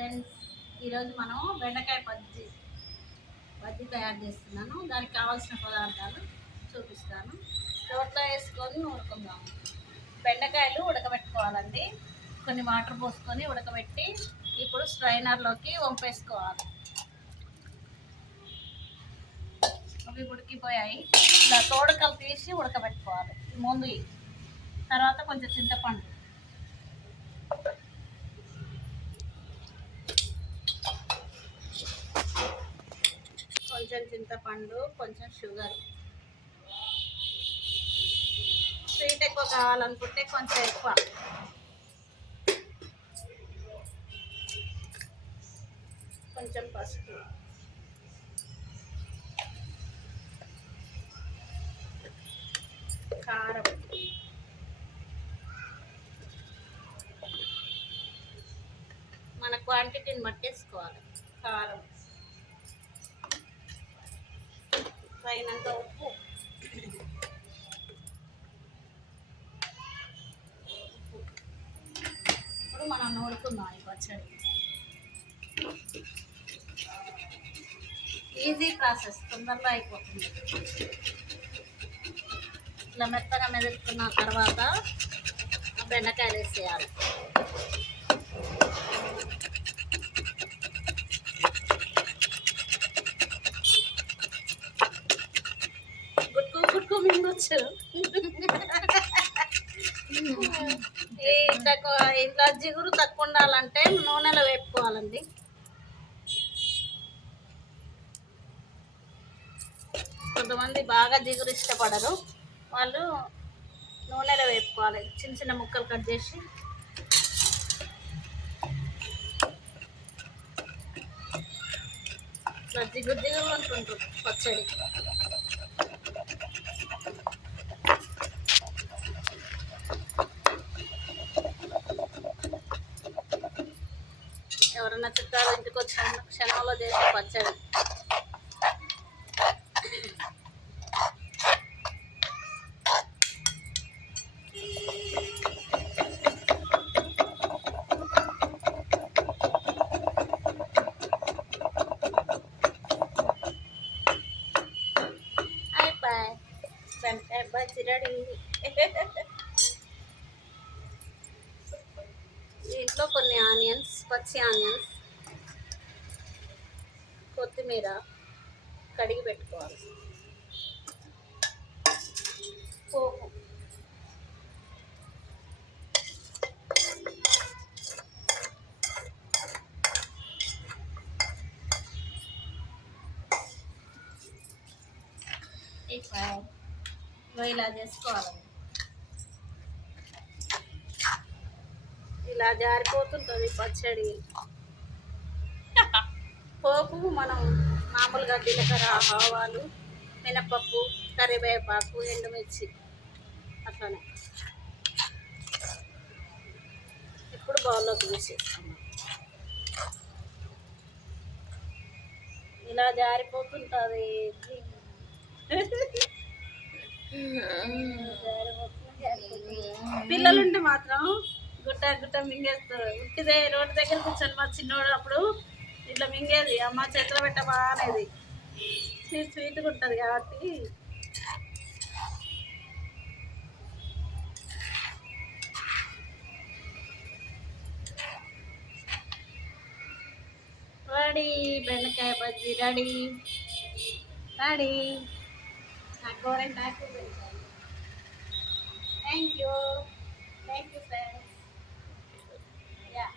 Friends, ఈరోజు మనం బెండకాయ బజ్జీ తయారు చేస్తున్నాను. దానికి కావాల్సిన పదార్థాలు చూపిస్తాను. రోట్లో వేసుకొని నూరుకుందాము. బెండకాయలు ఉడకబెట్టుకోవాలండి. కొన్ని వాటర్ పోసుకొని ఉడకబెట్టి ఇప్పుడు స్ట్రైనర్లోకి వంపేసుకోవాలి. అవి ఉడికిపోయాయి. ఇలా తోడకలు తీసి ఉడకబెట్టుకోవాలి. ముందు తర్వాత కొంచెం చింతపండు, కొంచెం షుగర్. స్వీట్ ఎక్కువ కావాలనుకుంటే కొంచెం ఎక్కువ, కొంచెం పసుపు, కారం, మన క్వాంటిటీని బట్టి వేసుకోవాలి. కారం, తగినంత ఉప్పు, ఇప్పుడు మనం నూరుకుందాం ఈ పచ్చడి. ఈజీ ప్రాసెస్, తొందరలో అయిపోతుంది. ఇట్లా మెత్తగా మెదుపుకున్న తర్వాత బెండకాయలు వేసేయాలి. గుట్కు మింగొచ్చు. ఇంట్లో జిగురు తక్కువ ఉండాలంటే నూనెలో వేపుకోవాలండి. కొంతమంది బాగా జిగురు ఇష్టపడరు, వాళ్ళు నూనెలో వేపుకోవాలి. చిన్న చిన్న ముక్కలు కట్ చేసి ఇట్లా జిగురు జిగురు ఉంటుంటుంది పచ్చడి. ఎవరన్నా చుట్టాలు ఇంటికి వచ్చిన క్షణంలో చేసే పచ్చడి. బెండకాయ బజ్జీ రెడీ. దీంట్లో కొన్ని ఆనియన్స్, పచ్చి ఆనియన్స్, కొత్తిమీర కడిగి పెట్టుకోవాలి. పోపు, ఇలా చేసుకోవాలండి. ఇలా జారిపోతుంటుంది పచ్చడి. పోపు మనం మామూలుగా జీలకర్ర, ఆవాలు, మినపప్పు, కరివేపాకు, ఎండుమిర్చి అట్లనే. ఇప్పుడు బౌల్లోకి తీసేస్తాము. ఇలా జారిపోతుంటుంది. పిల్లలుంటే మాత్రం గుట్ట గుట్ట మింగేస్తారు. ఉట్టిదే రోడ్డు దగ్గర కూర్చొని మా చిన్నోడు అప్పుడు ఇట్లా మింగేది. అమ్మ చేతిలో పెట్ట బాగానేది. స్వీట్గా ఉంటుంది కాబట్టి. రెడీ, బెండకాయ బజ్జీ రెడీ. నాకు థ్యాంక్ యూ ఫ్రెండ్స్. Yeah.